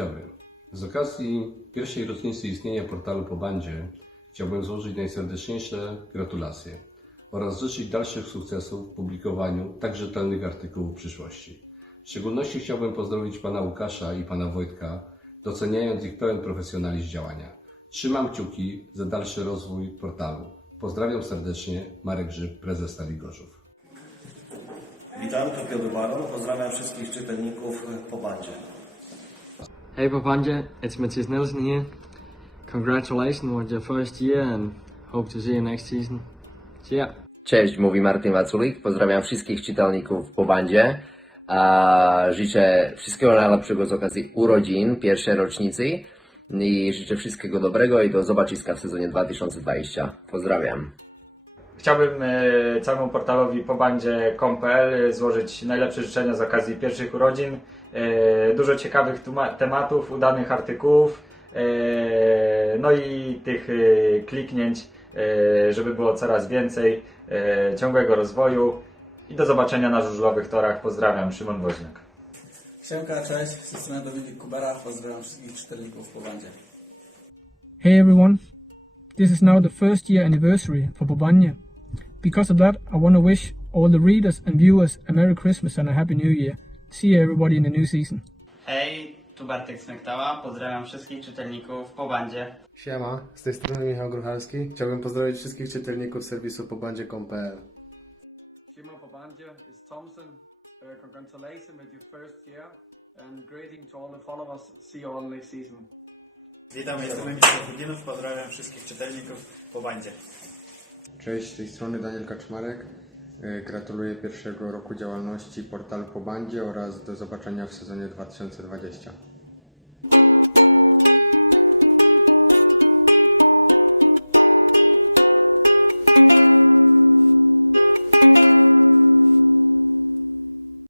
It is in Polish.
dobry. Z okazji pierwszej rocznicy istnienia portalu po bandzie chciałbym złożyć najserdeczniejsze gratulacje oraz życzyć dalszych sukcesów w publikowaniu tak rzetelnych artykułów w przyszłości. W szczególności chciałbym pozdrowić pana Łukasza i pana Wojtka, doceniając ich pełen profesjonalizm działania. Trzymam kciuki za dalszy rozwój portalu. Pozdrawiam serdecznie, Marek Grzyb, prezes Stali Gorzów. Witam, tu Piotr Baron. Pozdrawiam wszystkich czytelników po bandzie. Hey Papanja, it's Matthias Nielsen here. Congratulations on your first year and hope to see you next season. See ya. Cześć, mówi Martin Waculik. Pozdrawiam wszystkich czytelników po bandzie. A życzę wszystkiego najlepszego z okazji urodzin pierwszej rocznicy i życzę wszystkiego dobrego i do zobaczyska w sezonie 2020. Pozdrawiam. Chciałbym e, całemu portalowi po bandzie.com.pl złożyć najlepsze życzenia z okazji pierwszych urodzin. E, Dużo ciekawych tematów, udanych artykułów, e, no i tych e, kliknięć, e, żeby było coraz więcej, e, ciągłego rozwoju i do zobaczenia na żużlowych torach. Pozdrawiam, Szymon Woźniak. Siemka, cześć, z tej strony Dominik Kubera, pozdrawiam wszystkich czytelników po bandzie. Hey everyone, this is now the first year anniversary for Bobanya. Because of that, I want to wish all the readers and viewers a Merry Christmas and a Happy New Year. See you everybody in the new season. Hej, tu Bartek Smektała. Pozdrawiam wszystkich czytelników po bandzie. Siema, z tej strony Michał Gruchalski. Chciałbym pozdrowić wszystkich czytelników serwisu pobandzie.pl. Siema po bandzie, it's Thompson. Uh, congratulations with your first year and greeting to all the followers. See you all next season. Witam, jestem Emil Sofudinów, pozdrawiam wszystkich czytelników po bandzie. Cześć, z tej strony Daniel Kaczmarek. Y, Gratuluję pierwszego roku działalności portalu po bandzie oraz do zobaczenia w sezonie 2020.